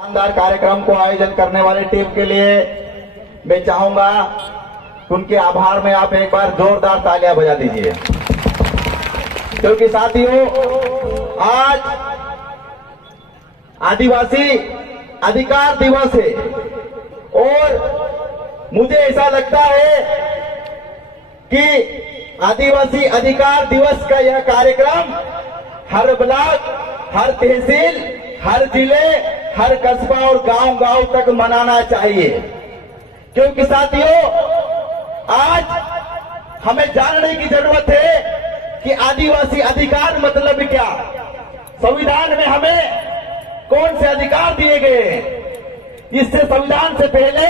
शानदार कार्यक्रम को आयोजन करने वाली टीम के लिए मैं चाहूंगा उनके आभार में आप एक बार जोरदार तालियां बजा दीजिए, क्योंकि साथियों आज आदिवासी अधिकार दिवस है और मुझे ऐसा लगता है कि आदिवासी अधिकार दिवस का यह कार्यक्रम हर ब्लॉक, हर तहसील, हर जिले, हर कस्बा और गांव-गांव तक मनाना चाहिए, क्योंकि साथियों आज हमें जानने की जरूरत है कि आदिवासी अधिकार मतलब क्या। संविधान में हमें कौन से अधिकार दिए गए हैं। इससे संविधान से पहले,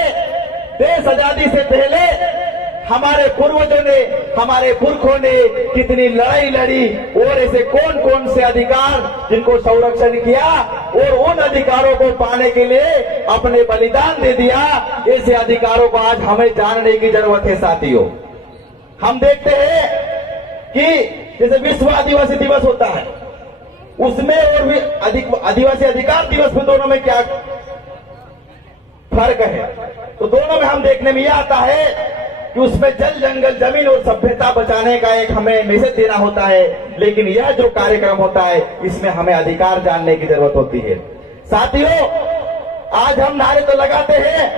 देश आजादी से पहले हमारे पूर्वजों ने, हमारे पुरखों ने कितनी लड़ाई लड़ी और ऐसे कौन कौन से अधिकार जिनको संरक्षण किया और उन अधिकारों को पाने के लिए अपने बलिदान दे दिया। ऐसे अधिकारों को आज हमें जानने की जरूरत है साथियों। हम देखते हैं कि जैसे विश्व आदिवासी दिवस होता है, उसमें और भी आदिवासी अधिकार दिवस में दोनों में क्या फर्क है, तो दोनों में हम देखने में यह आता है कि उसमें जल, जंगल, जमीन और सभ्यता बचाने का एक हमें मैसेज देना होता है, लेकिन यह जो कार्यक्रम होता है इसमें हमें अधिकार जानने की जरूरत होती है। साथियों आज हम नारे तो लगाते हैं,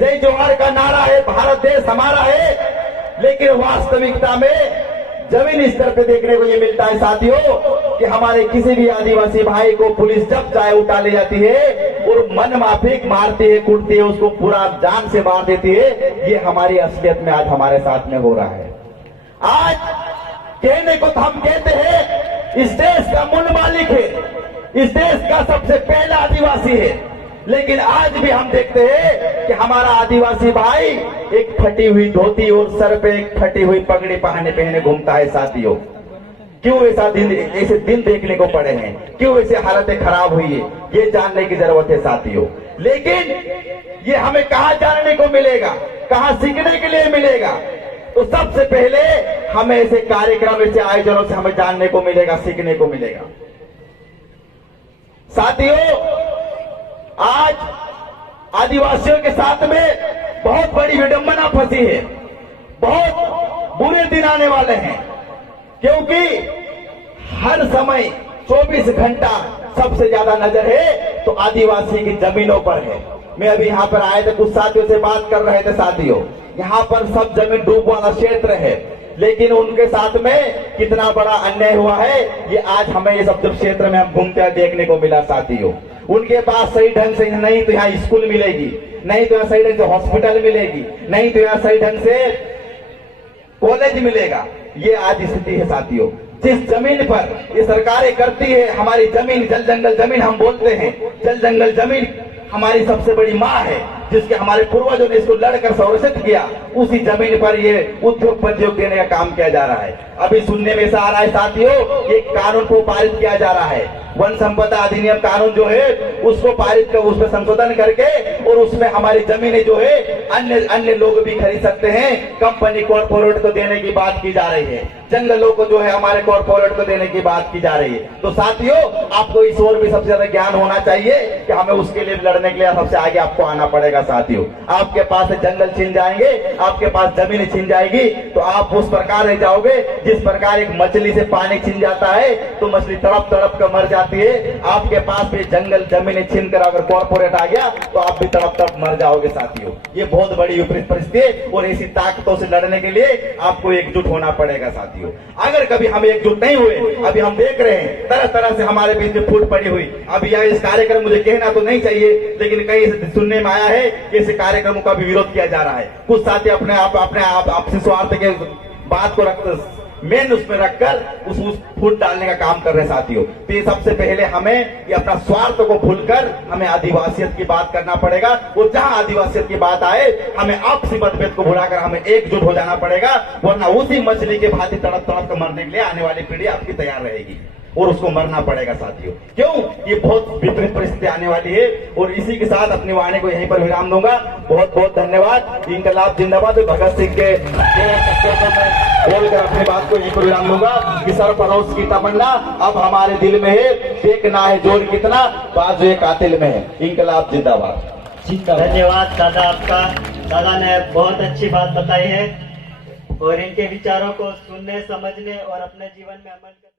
जय जोहार का नारा है, भारत देश हमारा है, लेकिन वास्तविकता में जमीन स्तर पे देखने को ये मिलता है साथियों कि हमारे किसी भी आदिवासी भाई को पुलिस जब चाहे उठा ले जाती है और मन माफिक मारती है, कूटती है, उसको पूरा जान से मार देती है। ये हमारी असलियत में आज हमारे साथ में हो रहा है। आज कहने को तो हम कहते हैं इस देश का मूल मालिक है, इस देश का सबसे पहला आदिवासी है, लेकिन आज भी हम देखते हैं कि हमारा आदिवासी भाई एक फटी हुई धोती और सर पे एक फटी हुई पगड़ी पहने घूमता है साथियों। क्यों ऐसे दिन देखने को पड़े हैं, क्यों ऐसे हालतें खराब हुई है, ये जानने की जरूरत है साथियों। लेकिन ये हमें कहाँ जानने को मिलेगा, कहाँ सीखने के लिए मिलेगा, तो सबसे पहले हमें ऐसे कार्यक्रम, ऐसे आयोजनों से हमें जानने को मिलेगा, सीखने को मिलेगा। साथियों आज आदिवासियों के साथ में बहुत बड़ी विडंबना फंसी है, बहुत बुरे दिन आने वाले हैं, क्योंकि हर समय 24 घंटा सबसे ज्यादा नजर है तो आदिवासी की जमीनों पर है। मैं अभी यहाँ पर आए थे, कुछ साथियों से बात कर रहे थे साथियों, यहाँ पर सब जमीन डूब वाला क्षेत्र है, लेकिन उनके साथ में कितना बड़ा अन्याय हुआ है ये आज हमें ये सब क्षेत्र में हम घूमते हुए देखने को मिला साथियों। उनके पास सही ढंग से नहीं तो यहाँ स्कूल मिलेगी, नहीं तो यहाँ सही ढंग से हॉस्पिटल मिलेगी, नहीं तो यहाँ सही ढंग से कॉलेज मिलेगा। ये आज स्थिति है साथियों। जिस जमीन पर ये सरकारें करती है, हमारी जमीन, जल जंगल जमीन हम बोलते हैं, जल जंगल जमीन हमारी सबसे बड़ी माँ है, जिसके हमारे पूर्वजों ने इसको लड़कर संरक्षित किया, उसी जमीन पर ये उद्योग प्रयोग देने का काम किया जा रहा है। अभी सुनने में ऐसा आ रहा है साथियों, एक कानून को पारित किया जा रहा है, वन संपदा अधिनियम कानून जो है उसको पारित कर, उसमें संशोधन करके और उसमें हमारी जमीनें जो है अन्य लोग भी खरीद सकते हैं, कंपनी कॉर्पोरेट को देने की बात की जा रही है, जंगलों को जो है हमारे कॉर्पोरेट को देने की बात की जा रही है। तो साथियों आपको इस ओर भी सबसे ज्यादा ज्ञान होना चाहिए कि हमें उसके लिए लड़ने के लिए सबसे आगे आपको आना पड़ेगा साथियों। आपके पास जंगल छिन जाएंगे, आपके पास जमीन छिन जाएगी, तो आप उस प्रकार रह जाओगे जिस प्रकार एक मछली से पानी छिन जाता है तो मछली तड़प तड़प कर मर जाती है। आपके पास भी जंगल जमीन छिन कर अगर कॉर्पोरेट आ गया तो आप भी तड़प तड़प मर जाओगे साथियों। ये बहुत बड़ी विपरीत परिस्थिति है और ऐसी ताकतों से लड़ने के लिए आपको एकजुट होना पड़ेगा साथियों। अगर कभी हम एकजुट नहीं हुए, अभी हम देख रहे हैं तरह तरह से हमारे बीच में फूट पड़ी हुई, अभी यह इस कार्यक्रम मुझे कहना तो नहीं चाहिए, लेकिन कहीं से सुनने में आया है कि ऐसे कार्यक्रमों का भी विरोध किया जा रहा है। कुछ साथी अपने आप आपसी स्वार्थ के बात को रख मेन उसमें रखकर उस फूट डालने का काम कर रहे हैं साथियों। तो ये सबसे पहले हमें ये अपना स्वार्थ को भूलकर हमें आदिवासियत की बात करना पड़ेगा, और जहां आदिवासियत की बात आए हमें आपसी मतभेद को भुलाकर हमें एकजुट हो जाना पड़ेगा, वरना उसी मछली के भांति तड़प तड़प कर मरने के लिए आने वाली पीढ़ी आपकी तैयार रहेगी। और उसको मरना पड़ेगा साथियों। क्यों? ये बहुत विपरीत परिस्थिति आने वाली है। और इसी के साथ अपनी वाणी को यहीं पर विराम दूंगा। बहुत बहुत धन्यवाद। इनकलाब जिंदाबाद। भगत सिंह के बोलकर अपनी बात को यहीं पर विराम दूंगा कि सरफरोश की तमन्ना अब हमारे दिल में है, देखना है जोर कितना बाजुए कातिल में है। इनकलाब जिंदाबाद। धन्यवाद दादा आपका। दादा ने बहुत अच्छी बात बताई है और इनके विचारों को सुनने, समझने और अपने जीवन में अमल करने